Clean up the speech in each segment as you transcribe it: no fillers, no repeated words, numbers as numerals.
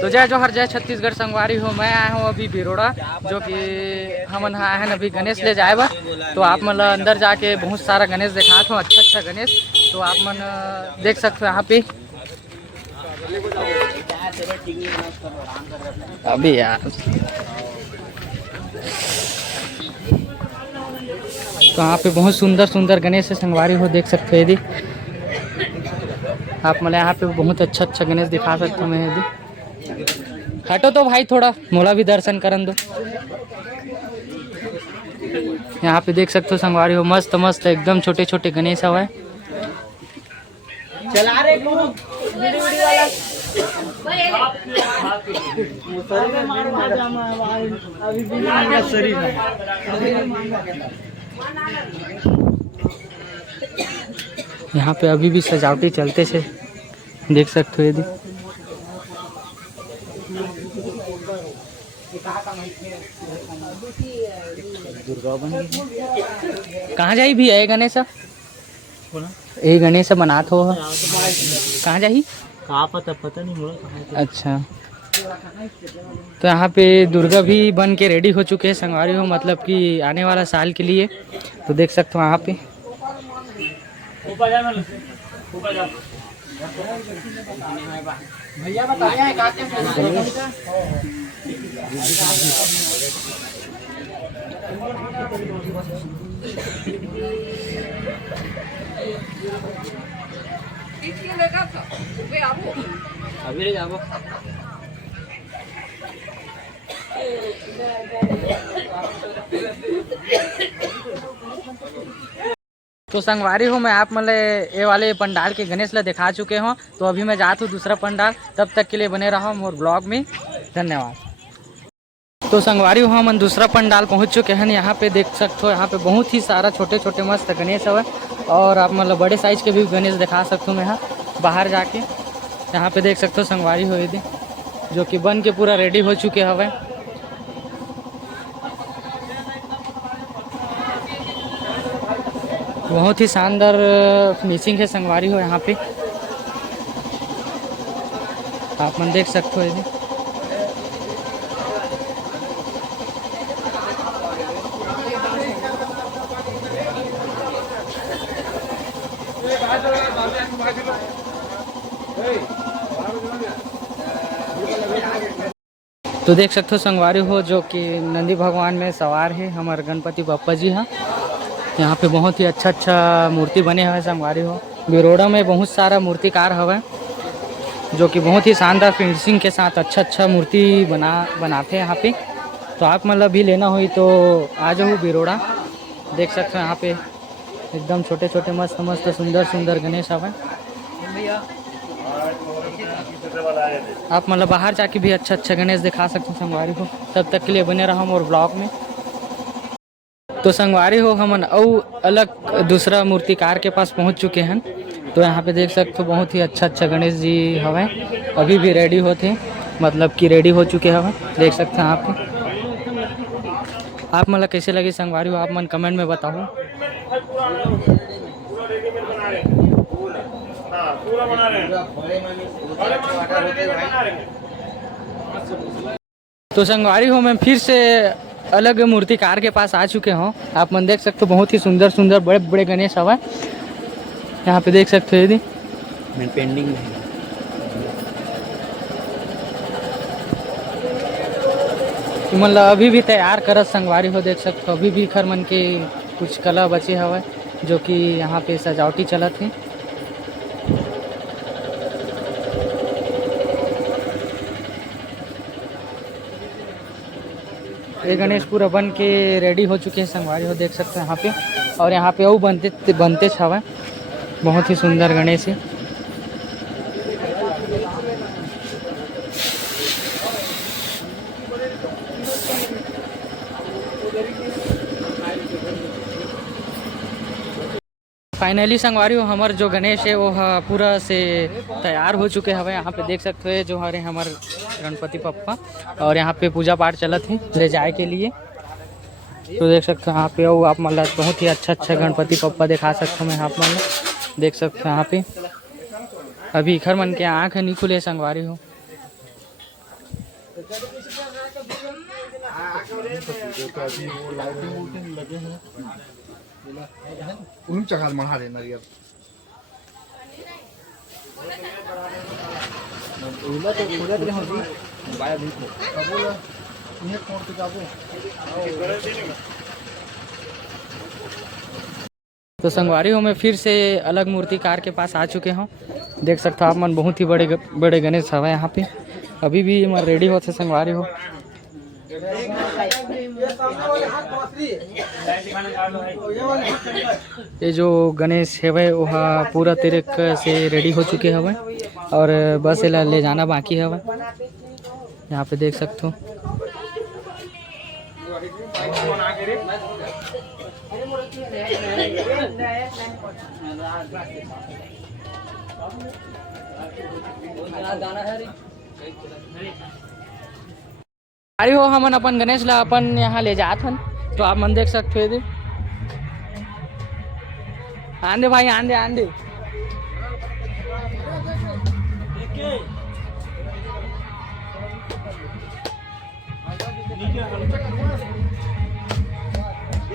तो जय जोहर जय छत्तीसगढ़ संगवारी हो। मैं आया हूँ अभी बिरोड़ा, जो कि हमन आए हैं अभी गणेश ले जाए बर। तो आप मन अंदर जाके बहुत सारा गणेश दिखात हो, अच्छा अच्छा गणेश। तो आप मन देख सकते हो यहाँ पे। अभी यार तो यहाँ पे बहुत सुंदर सुंदर गणेश संगवारी हो, देख सकते हो यदि आप मतलब यहाँ पे बहुत अच्छा अच्छा गणेश दिखा सकते हो। मैं यदि हटो तो भाई थोड़ा मोला भी दर्शन करन दो। यहाँ पे देख सकते हो संगवारी हो, मस्त मस्त एकदम छोटे छोटे गणेश हवे। चला रे यहाँ पे अभी भी सजावटी चलते से देख सकते हो यदि। कहाँ जाई भी है गणेश? ये गणेश बनात हो कहाँ जाही? कहाँ पता नहीं मुझे। अच्छा, तो यहाँ पे दुर्गा भी बन के रेडी हो चुके हैं संगवारी हो, मतलब कि आने वाला साल के लिए। तो देख सकते हो यहाँ पे भैया बताया अभी ले जाओ। तो संगवारी हो, मैं आप मतलब ये वाले पंडाल के गणेश ला दिखा चुके हो। तो अभी मैं जाता हूँ दूसरा पंडाल, तब तक के लिए बने रहो मोर ब्लॉग में। धन्यवाद। तो संगवारी हो हम दूसरा पंडाल पहुँच चुके हैं। यहाँ पे देख सकते हो, यहाँ पे बहुत ही सारा छोटे छोटे मस्त गणेश है। और आप मतलब बड़े साइज के भी गणेश दिखा सकते हो मैं यहाँ बाहर जाके। यहाँ पे देख सकते हो संगवारी हो यदि, जो कि बन के पूरा रेडी हो चुके हवे। बहुत ही शानदार फिनिशिंग है संगवारी हो यहाँ पे, आप मन देख सकते हो यदि। तो देख सकते हो संगवारी हो, जो कि नंदी भगवान में सवार है हमारे गणपति बप्पा जी। हाँ, यहाँ पे बहुत ही अच्छा अच्छा मूर्ति बने हुए संगवारी हो। बिरोड़ा में बहुत सारा मूर्तिकार हवे, जो कि बहुत ही शानदार फिनिशिंग के साथ अच्छा अच्छा मूर्ति बनाते हैं यहाँ पे। तो आप मतलब भी लेना हुई तो आ जाओ बिरोड़ा। देख सकते हो यहाँ पे एकदम छोटे छोटे मस्त मस्त सुंदर सुंदर गणेश हवे। आप मतलब बाहर जाके भी अच्छा अच्छा गणेश दिखा सकते हो संगवारी हो। तब तक के लिए बने रहो और ब्लॉग में। तो संगवारी हो हमन और अलग दूसरा मूर्तिकार के पास पहुंच चुके हैं। तो यहाँ पे देख सकते हो बहुत ही अच्छा अच्छा गणेश जी हवे, अभी भी रेडी होते, मतलब कि रेडी हो चुके हवे। देख सकते हैं आप मतलब कैसे लगी संगवारी हो, आप मन कमेंट में बताओ। तो संगवारी हो मैं फिर से अलग मूर्तिकार के पास आ चुके हो। आप मन देख सकते हो बहुत ही सुंदर सुंदर बड़े बड़े गणेश हवा यहाँ पे देख सकते हो यदि। मैं पेंडिंग में मतलब अभी भी तैयार करत संगवारी हो, देख सकते हो अभी भी खर मन के कुछ कला बचे हवा, जो कि यहाँ पे सजावटी चलत है। ये गणेश पूरा बन के रेडी हो चुके हैं संगवारी हो, देख सकते हैं यहाँ पे। और यहाँ पे वो बनते छावा, बहुत ही सुंदर गणेश है। फाइनली संगवारी हो हमार जो गणेश है वो पूरा से तैयार हो चुके हवे। यहाँ पे देख सकते हो जो हरे हमारे गणपति पप्पा, और यहाँ पे पूजा पाठ चलत है ले जाए के लिए। तो देख सकते हो यहाँ पे वो आप मतलब बहुत ही अच्छा अच्छा गणपति पप्पा दिखा सकते हो मैं यहाँ पर देख सकते हो। यहाँ पे अभी खर मन के आँख नहीं खुले संगवारी हो। चकाल मढ़ा रहे नारियल तो संगवारी हो मैं फिर से अलग मूर्तिकार के पास आ चुके हूँ। देख सकते हो आप मन बहुत ही बड़े गणेश हवा यहाँ पे अभी भी मैं रेडी होते संगवारी हो। ये जो गणेश है वह पूरा तरीके से रेडी हो चुके हवे और बस इला ले जाना बाकी हवे। यहाँ पे देख सकते हो अरे हो हमन अपन गणेश ला अपन यहाँ ले जात हन तो आप मन देख सकते हो। आंदे भाई आंदे आंदे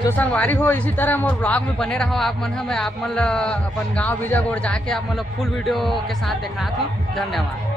तो संगवारी हो इसी तरह मोर ब्लॉग में बने रहो आप मन। मैं आप मन अपन गांव बीजागोड़ जाके आप मतलब फुल वीडियो के साथ दिखाता हूँ। धन्यवाद।